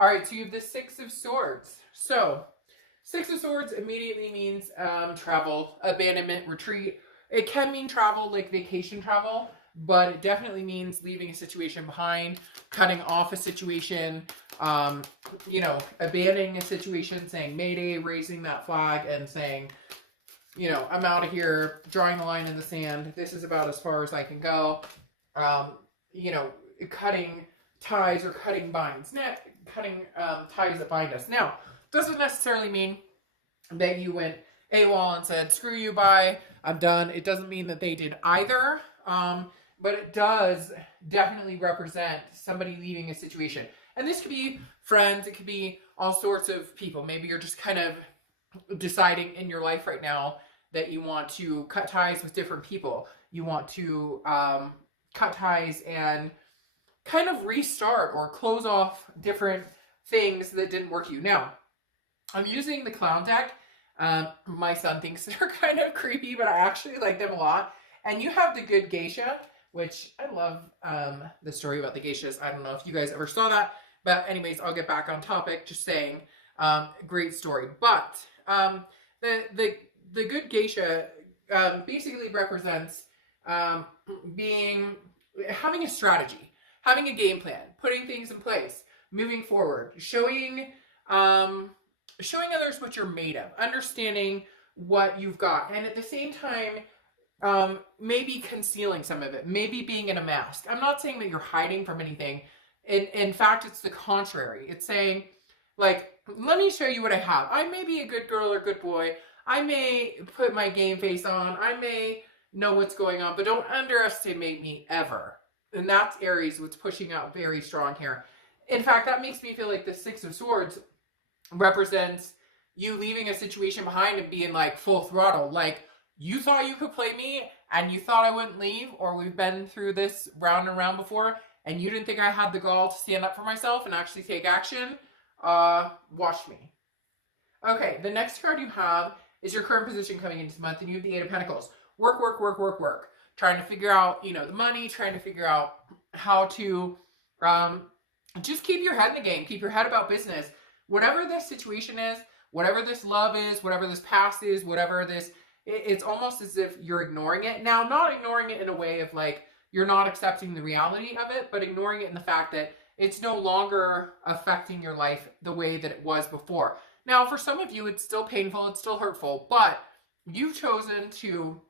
All right, so you have the Six of Swords. So, Six of Swords immediately means travel, abandonment, retreat. It can mean travel, like vacation travel, but it definitely means leaving a situation behind, cutting off a situation, abandoning a situation, saying Mayday, raising that flag, and saying, I'm out of here, drawing the line in the sand. This is about as far as I can go. Cutting ties or cutting binds, cutting ties that bind us. Now, doesn't necessarily mean that you went AWOL and said, screw you, bye, I'm done. It doesn't mean that they did either, but it does definitely represent somebody leaving a situation. And this could be friends, it could be all sorts of people. Maybe you're just kind of deciding in your life right now that you want to cut ties with different people. You want to cut ties and kind of restart or close off different things that didn't work you. Now, I'm using the clown deck. My son thinks they're kind of creepy, but I actually like them a lot. And you have the Good Geisha, which I love the story about the geishas. I don't know if you guys ever saw that. But anyways, I'll get back on topic. Just saying, great story. But the Good Geisha basically represents having a strategy, having a game plan, putting things in place, moving forward, showing others what you're made of, understanding what you've got, and at the same time, maybe concealing some of it, maybe being in a mask. I'm not saying that you're hiding from anything. In fact, it's the contrary. It's saying, like, let me show you what I have. I may be a good girl or good boy. I may put my game face on. I may know what's going on, but don't underestimate me ever. And that's Aries, what's pushing out very strong here. In fact, that makes me feel like the Six of Swords represents you leaving a situation behind and being like full throttle. Like, you thought you could play me and you thought I wouldn't leave, or we've been through this round and round before and you didn't think I had the gall to stand up for myself and actually take action. Watch me. Okay, the next card you have is your current position coming into the month, and you have the Eight of Pentacles. Work. Trying to figure out, the money, trying to figure out how to just keep your head in the game, keep your head about business. Whatever this situation is, whatever this love is, whatever this past is, whatever this, it's almost as if you're ignoring it. Now, not ignoring it in a way of like, you're not accepting the reality of it, but ignoring it in the fact that it's no longer affecting your life the way that it was before. Now, for some of you, it's still painful, it's still hurtful, but you've chosen to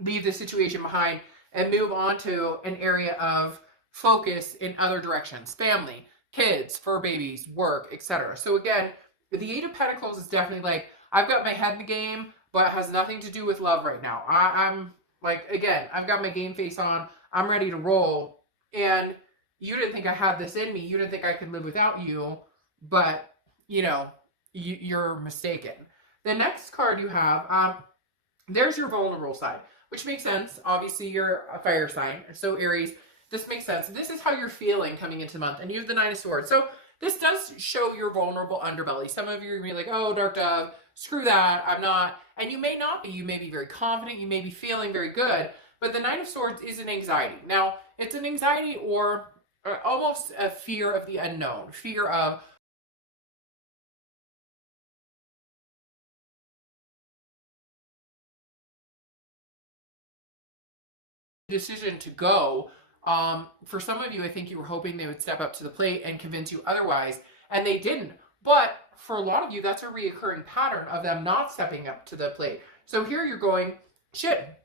leave the situation behind and move on to an area of focus in other directions. Family, kids, fur babies, work, etc. So again, the Eight of Pentacles is definitely like, I've got my head in the game, but it has nothing to do with love right now. I'm like, again, I've got my game face on. I'm ready to roll. And you didn't think I had this in me. You didn't think I could live without you. But, you're mistaken. The next card you have, there's your vulnerable side, which makes sense. Obviously, you're a fire sign. So Aries, this makes sense. This is how you're feeling coming into the month. And you have the Nine of Swords. So this does show your vulnerable underbelly. Some of you are going to be like, oh, Dark Dove, screw that. I'm not. And you may not be. You may be very confident. You may be feeling very good. But the Nine of Swords is an anxiety. Now, it's an anxiety or almost a fear of the unknown. Fear of, decision to go. For some of you, I think you were hoping they would step up to the plate and convince you otherwise, and they didn't. But for a lot of you, that's a reoccurring pattern of them not stepping up to the plate. So here you're going, shit,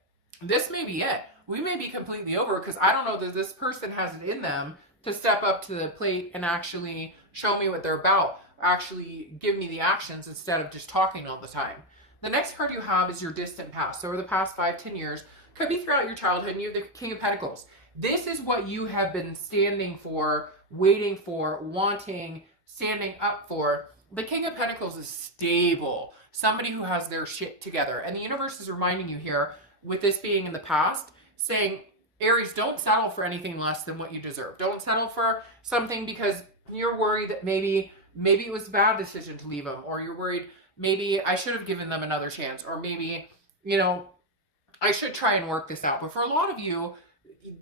this may be it. We may be completely over because I don't know that this person has it in them to step up to the plate and actually show me what they're about, actually give me the actions instead of just talking all the time. The next card you have is your distant past. So over the past 5-10 years, could be throughout your childhood, and you have the King of Pentacles. This is what you have been standing for, waiting for, wanting, standing up for. The King of Pentacles is stable. Somebody who has their shit together. And the universe is reminding you here, with this being in the past, saying, Aries, don't settle for anything less than what you deserve. Don't settle for something because you're worried that maybe it was a bad decision to leave them, or you're worried maybe I should have given them another chance, or maybe, I should try and work this out. But for a lot of you,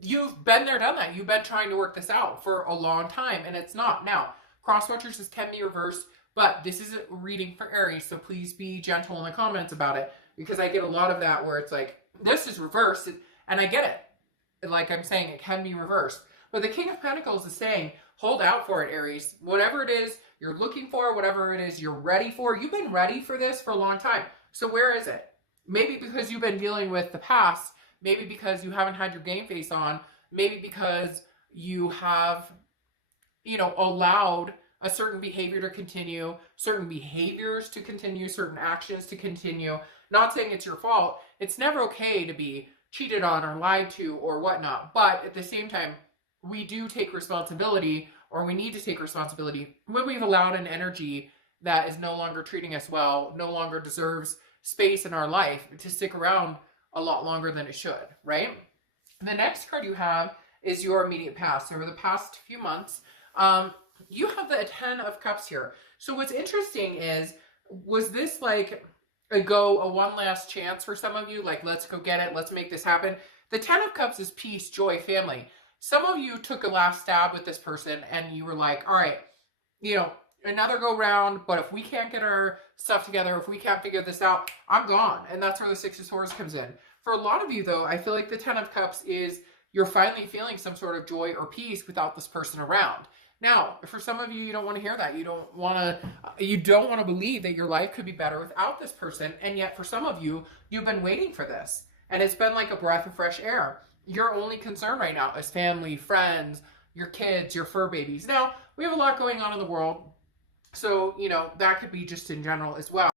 you've been there, done that. You've been trying to work this out for a long time, and it's not. Now, Cross watchers, this can be reversed, but this is a reading for Aries, so please be gentle in the comments about it, because I get a lot of that where it's like, this is reversed, and I get it. Like I'm saying, it can be reversed. But the King of Pentacles is saying, hold out for it, Aries. Whatever it is you're looking for, whatever it is you're ready for, you've been ready for this for a long time. So where is it? Maybe because you've been dealing with the past, maybe because you haven't had your game face on, maybe because you have, you know, allowed a certain behavior to continue, certain behaviors to continue, certain actions to continue. Not saying it's your fault. It's never okay to be cheated on or lied to or whatnot. But at the same time, we do take responsibility, or we need to take responsibility when we've allowed an energy that is no longer treating us well, no longer deserves space in our life to stick around a lot longer than it should, right? The next card you have is your immediate past. Over the past few months, you have the 10 of Cups here. So what's interesting is, was this like a one last chance for some of you? Like, let's go get it. Let's make this happen. The 10 of Cups is peace, joy, family. Some of you took a last stab with this person and you were like, all right, you know, another go round, but if we can't get our stuff together, if we can't figure this out, I'm gone. And that's where the 6 of Swords comes in. For a lot of you though, I feel like the 10 of Cups is you're finally feeling some sort of joy or peace without this person around. Now, for some of you, you don't want to hear that. You don't want to believe that your life could be better without this person. And yet for some of you, you've been waiting for this. And it's been like a breath of fresh air. Your only concern right now is family, friends, your kids, your fur babies. Now, we have a lot going on in the world. So, you know, that could be just in general as well.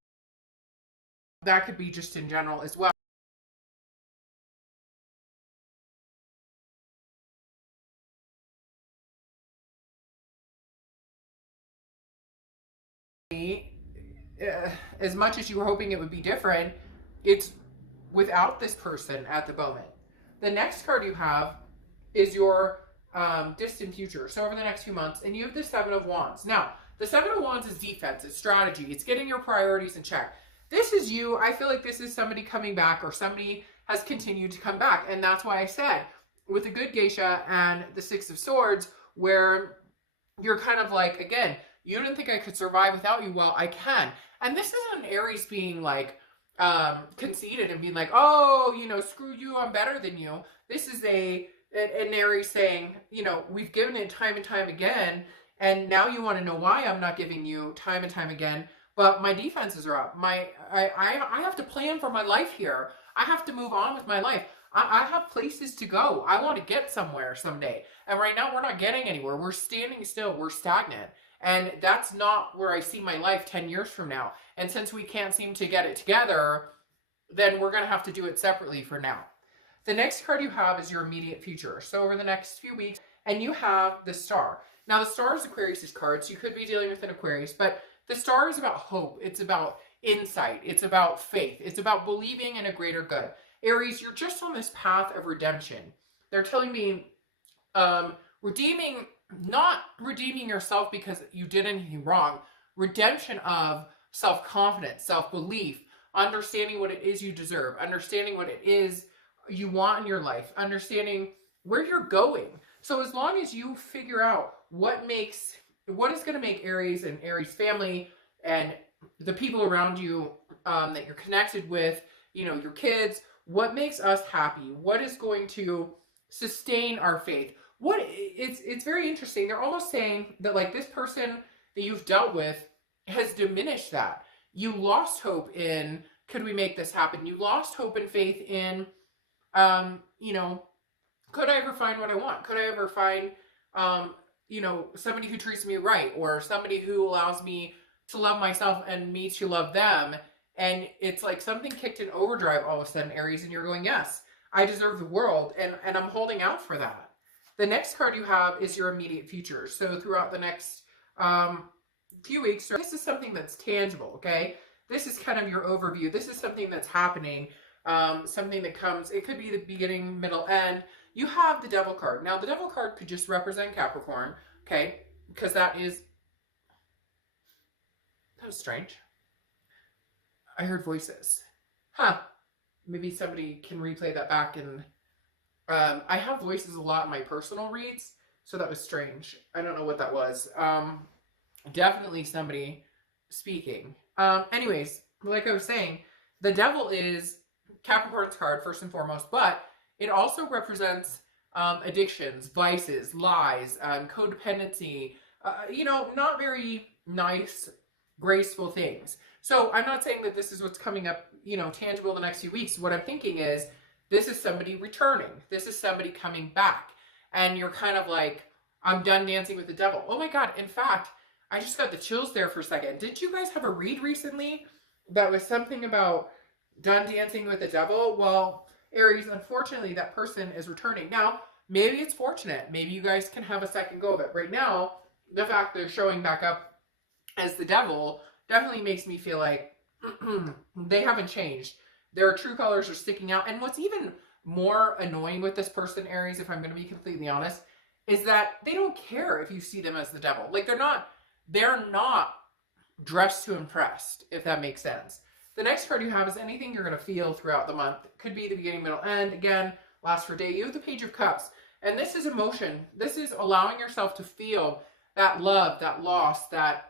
That could be just in general as well. As much as you were hoping it would be different, it's without this person at the moment. The next card you have is your distant future. So over the next few months, and you have the 7 of Wands. Now, the 7 of Wands is defense, it's strategy, it's getting your priorities in check. This is you. I feel like this is somebody coming back, or somebody has continued to come back. And that's why I said, with the Good Geisha and the 6 of Swords, where you're kind of like, again, you didn't think I could survive without you. Well, I can. And this isn't an Aries being like conceited and being like, oh, you know, screw you, I'm better than you. This is an Aries saying, you know, we've given it time and time again, and now you want to know why I'm not giving you time and time again. But my defenses are up. I have to plan for my life here. I have to move on with my life. I have places to go. I want to get somewhere someday. And right now we're not getting anywhere. We're standing still. We're stagnant. And that's not where I see my life 10 years from now. And since we can't seem to get it together, then we're going to have to do it separately for now. The next card you have is your immediate future. So over the next few weeks, and you have the Star. Now the Star is Aquarius's card, so you could be dealing with an Aquarius, but the Star is about hope. It's about insight. It's about faith. It's about believing in a greater good. Aries, you're just on this path of redemption. They're telling me not redeeming yourself because you did anything wrong. Redemption of self-confidence, self-belief, understanding what it is you deserve, understanding what it is you want in your life, understanding where you're going. So as long as you figure out what is going to make Aries and Aries family and the people around you that you're connected with, you know, your kids, what makes us happy, what is going to sustain our faith. It's very interesting. They're almost saying that like this person that you've dealt with has diminished that. You lost hope in, could we make this happen? You lost hope and faith in, you know, could I ever find what I want? Could I ever find, you know, somebody who treats me right, or somebody who allows me to love myself and me to love them? And it's like something kicked in overdrive all of a sudden, Aries, and you're going, yes, I deserve the world, and I'm holding out for that. The next card you have is your immediate future. So throughout the next few weeks, this is something that's tangible, okay? This is kind of your overview. This is something that's happening, something that comes, it could be the beginning, middle, end. You have the Devil card. Now, the Devil card could just represent Capricorn, okay? Because that was strange. I heard voices. Huh. Maybe somebody can replay that back. And I have voices a lot in my personal reads, so that was strange. I don't know what that was. definitely somebody speaking. Anyways, like I was saying, the devil is Capricorn's card first and foremost, but it also represents addictions, vices, lies, codependency, not very nice, graceful things. So I'm not saying that this is what's coming up, tangible the next few weeks. What I'm thinking is this is somebody returning. This is somebody coming back. And you're kind of like, I'm done dancing with the devil. Oh my God. In fact, I just got the chills there for a second. Did you guys have a read recently that was something about done dancing with the devil? Well, Aries, unfortunately, that person is returning. Now, maybe it's fortunate. Maybe you guys can have a second go of it. Right now, the fact they're showing back up as the devil definitely makes me feel like they haven't changed. Their true colors are sticking out. And what's even more annoying with this person, Aries, if I'm going to be completely honest, is that they don't care if you see them as the devil. Like, they're not dressed to impress, if that makes sense. The next card you have is anything you're going to feel throughout the month. Could be the beginning, middle, end. Again, last for a day. You have the Page of Cups. And this is emotion. This is allowing yourself to feel that love, that loss, that...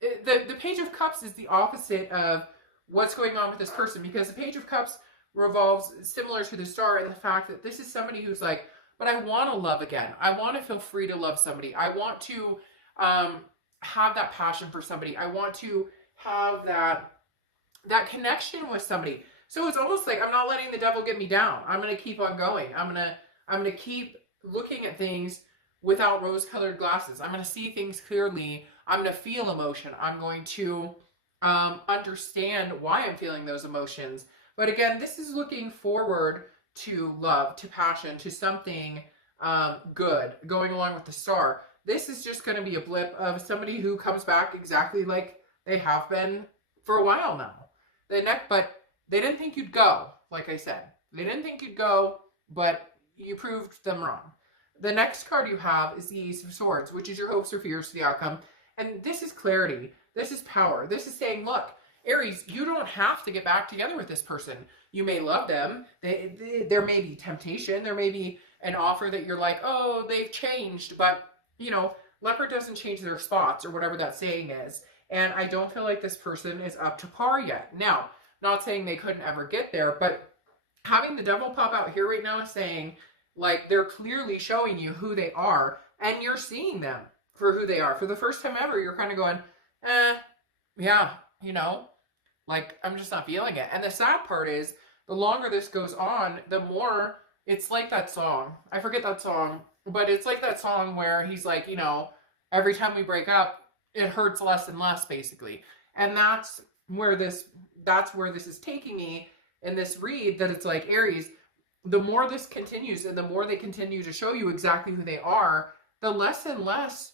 The Page of Cups is the opposite of what's going on with this person, because the Page of Cups revolves similar to the Star in the fact that this is somebody who's like, but I want to love again. I want to feel free to love somebody. I want to have that passion for somebody. I want to have that connection with somebody. So it's almost like I'm not letting the devil get me down. I'm going to keep on going. I'm going to keep looking at things without rose-colored glasses. I'm going to see things clearly. I'm going to feel emotion. I'm going to understand why I'm feeling those emotions. But again, this is looking forward to love, to passion, to something good, going along with the Star. This is just going to be a blip of somebody who comes back exactly like they have been for a while now. But they didn't think you'd go, like I said. They didn't think you'd go, but you proved them wrong. The next card you have is the Ace of Swords, which is your hopes or fears for the outcome. And this is clarity. This is power. This is saying, look, Aries, you don't have to get back together with this person. You may love them. There may be temptation. There may be an offer that you're like, oh, they've changed. But, leopard doesn't change their spots, or whatever that saying is. And I don't feel like this person is up to par yet. Now, not saying they couldn't ever get there, but having the devil pop out here right now is saying, like, they're clearly showing you who they are, and you're seeing them for who they are. For the first time ever, you're kind of going, yeah, like, I'm just not feeling it. And the sad part is, the longer this goes on, the more it's like that song. I forget that song, but it's like that song where he's like, every time we break up, it hurts less and less, basically. And that's where this is taking me in this read, that it's like, Aries, the more this continues and the more they continue to show you exactly who they are, the less and less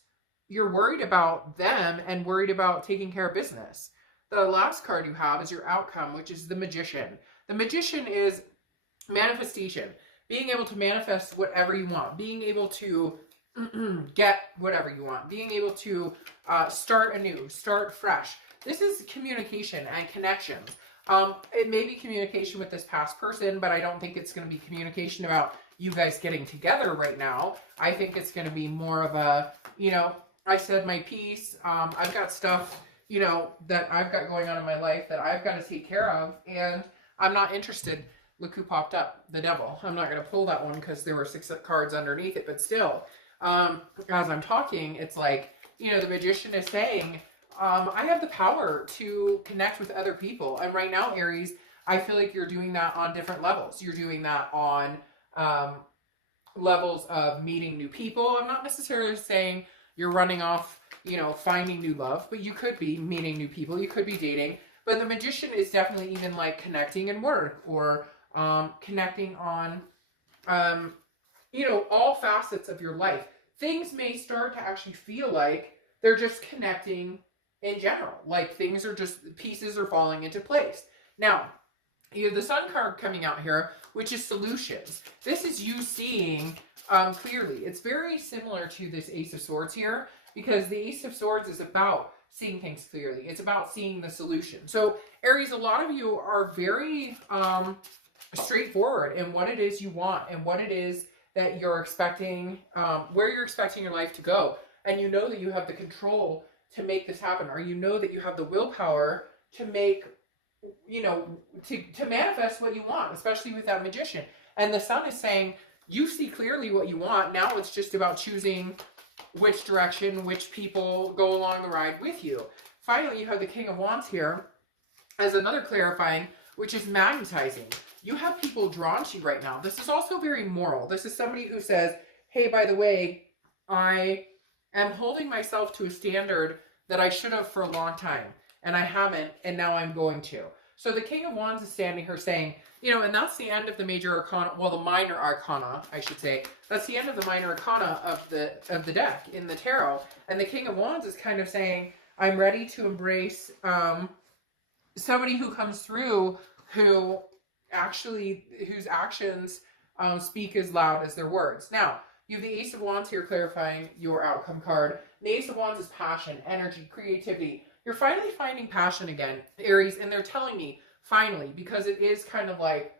you're worried about them and worried about taking care of business. The last card you have is your outcome, which is the Magician. The Magician is manifestation. Being able to manifest whatever you want. Being able to get whatever you want. Being able to start anew, start fresh. This is communication and connections. It may be communication with this past person, but I don't think it's going to be communication about you guys getting together right now. I think it's going to be more of a, I said my piece. I've got stuff, that I've got going on in my life that I've got to take care of, and I'm not interested. Look who popped up, the devil. I'm not going to pull that one because there were 6 cards underneath it, but still, as I'm talking, it's like, the Magician is saying, I have the power to connect with other people. And right now, Aries, I feel like you're doing that on different levels. You're doing that on levels of meeting new people. I'm not necessarily saying you're running off, finding new love, but you could be meeting new people. You could be dating. But the Magician is definitely even like connecting in work, or connecting on, all facets of your life. Things may start to actually feel like they're just connecting in general. Like, things are just, pieces are falling into place. Now, you have the Sun card coming out here, which is solutions. This is you seeing clearly. It's very similar to this Ace of Swords here, because the Ace of Swords is about seeing things clearly. It's about seeing the solution. So, Aries, a lot of you are very straightforward in what it is you want and what it is that you're expecting, where you're expecting your life to go. and you know that you have the control to make this happen, or you know that you have the willpower to make, you know, to manifest what you want, especially with that Magician. And the Sun is saying, you see clearly what you want. Now it's just about choosing which direction, which people go along the ride with you. Finally, you have the King of Wands here as another clarifying, which is magnetizing. You have people drawn to you right now. This is also very moral. This is somebody who says, hey, by the way, I am holding myself to a standard that I should have for a long time, and I haven't, and now I'm going to. So the King of Wands is standing here saying, you know, and that's the end of the major arcana, well, the minor arcana, I should say. That's the end of the minor arcana of the deck in the tarot. And the King of Wands is kind of saying, I'm ready to embrace somebody who comes through whose actions speak as loud as their words. Now, you have the Ace of Wands here clarifying your outcome card. The Ace of Wands is passion, energy, creativity. You're finally finding passion again, Aries, and they're telling me, finally, because it is kind of like,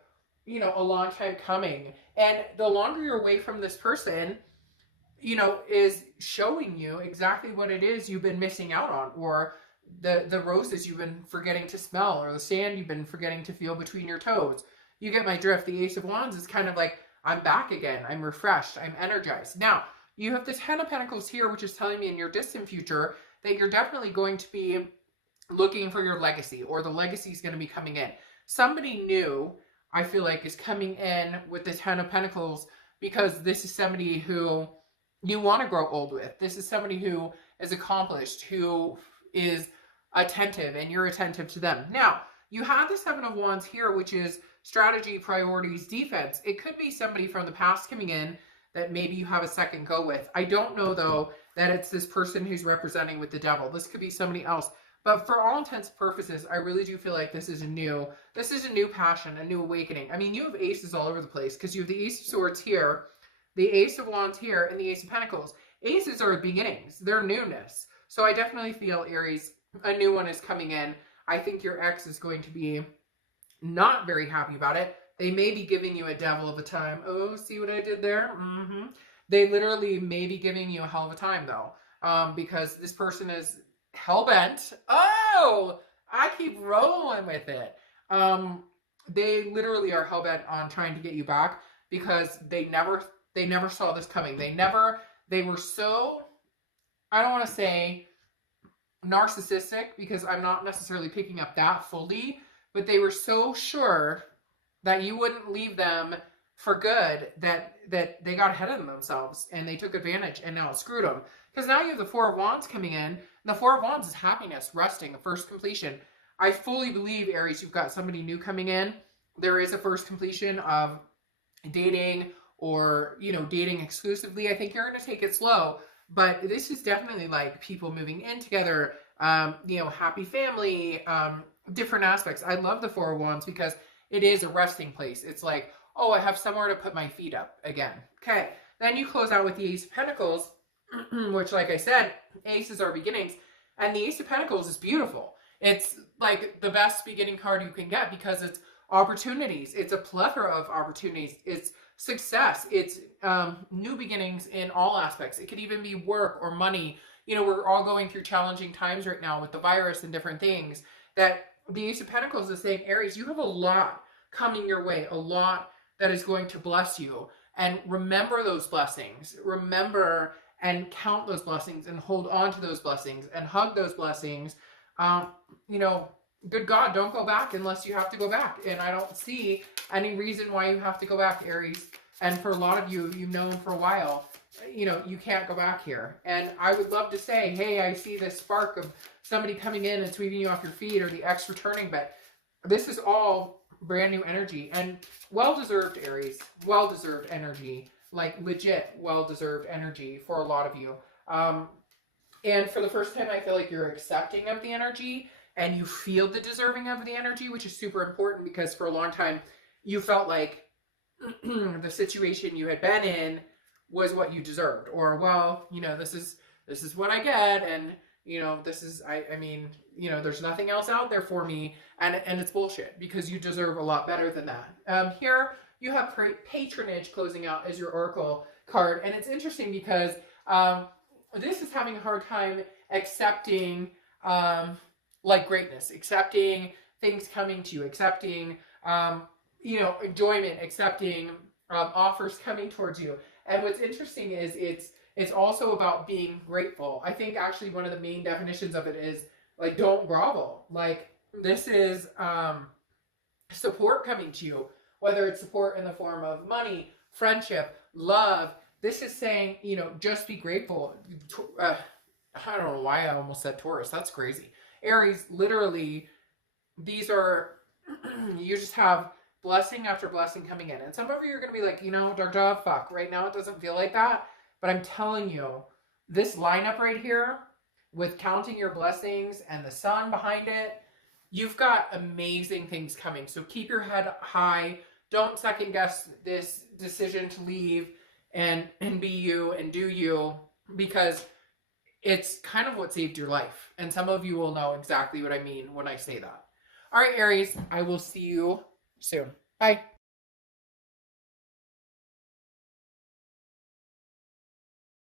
you know, a long time coming. And the longer you're away from this person, you know, is showing you exactly what it is you've been missing out on, or the roses you've been forgetting to smell, or the sand you've been forgetting to feel between your toes. You get my drift. The Ace of Wands is kind of like, I'm back again. I'm refreshed. I'm energized. Now, you have the Ten of Pentacles here, which is telling me in your distant future that you're definitely going to be looking for your legacy, or the legacy is going to be coming in. Somebody new, I feel like, is coming in with the Ten of Pentacles, because this is somebody who you want to grow old with. This is somebody who is accomplished, who is attentive, and you're attentive to them. Now, you have the Seven of Wands here, which is strategy, priorities, defense. It could be somebody from the past coming in that maybe you have a second go with. I don't know, though, that it's this person who's representing with the Devil. This could be somebody else. But for all intents and purposes, I really do feel like this is a new passion, a new awakening. I mean, you have aces all over the place, because you have the Ace of Swords here, the Ace of Wands here, and the Ace of Pentacles. Aces are beginnings. They're newness. So I definitely feel, Aries, a new one is coming in. I think your ex is going to be not very happy about it. They may be giving you a devil of a time. Oh, see what I did there? They literally may be giving you a hell of a time, though, because this person is hell-bent. Oh, I keep rolling with it. They literally are hell-bent on trying to get you back, because they never saw this coming. They were so, I don't want to say narcissistic, because I'm not necessarily picking up that fully, but they were so sure that you wouldn't leave them for good that they got ahead of themselves, and they took advantage, and now it screwed them. Because now you have the Four of Wands coming in, and the Four of Wands is happiness, resting, a first completion. I fully believe, Aries, you've got somebody new coming in. There is a first completion of dating, or, you know, dating exclusively. I think you're going to take it slow, but this is definitely like people moving in together, you know, happy family, different aspects. I love the Four of Wands because it is a resting place. It's like, oh, I have somewhere to put my feet up again. Okay. Then you close out with the Ace of Pentacles, which, like I said, aces are beginnings. And the Ace of Pentacles is beautiful. It's like the best beginning card you can get, because it's opportunities. It's a plethora of opportunities. It's success. It's new beginnings in all aspects. It could even be work or money. You know, we're all going through challenging times right now with the virus and different things. That the Ace of Pentacles is saying, Aries, you have a lot coming your way, a lot that is going to bless you. And remember those blessings. Remember and count those blessings, and hold on to those blessings, and hug those blessings. You know, good God, don't go back unless you have to go back. And I don't see any reason why you have to go back, Aries. And for a lot of you, you've known for a while, you know, you can't go back here. And I would love to say, hey, I see this spark of somebody coming in and sweeping you off your feet, or the ex returning, but this is all brand new energy, and well-deserved, Aries, well-deserved energy, like legit well-deserved energy for a lot of you. And for the first time, I feel like you're accepting of the energy, and you feel the deserving of the energy, which is super important, because for a long time, you felt like the situation you had been in was what you deserved, or, well, you know, this is what I get, and, you know, this is, I mean, you know, there's nothing else out there for me, and it's bullshit, because you deserve a lot better than that. Here, you have patronage closing out as your oracle card, and it's interesting because this is having a hard time accepting like greatness, accepting things coming to you, accepting you know, enjoyment, accepting offers coming towards you. And what's interesting is it's also about being grateful. I think actually one of the main definitions of it is like, don't grovel. Like, this is support coming to you, whether it's support in the form of money, friendship, love. This is saying, you know, just be grateful. I don't know why I almost said Taurus. That's crazy. Aries, literally, these are, you just have blessing after blessing coming in. And some of you are going to be like, you know, Dark Dove, fuck, right now it doesn't feel like that. But I'm telling you, this lineup right here, with counting your blessings and the sun behind it, you've got amazing things coming. So keep your head high. Don't second guess this decision to leave and be you and do you, because it's kind of what saved your life. And some of you will know exactly what I mean when I say that. All right, Aries, I will see you soon. Bye.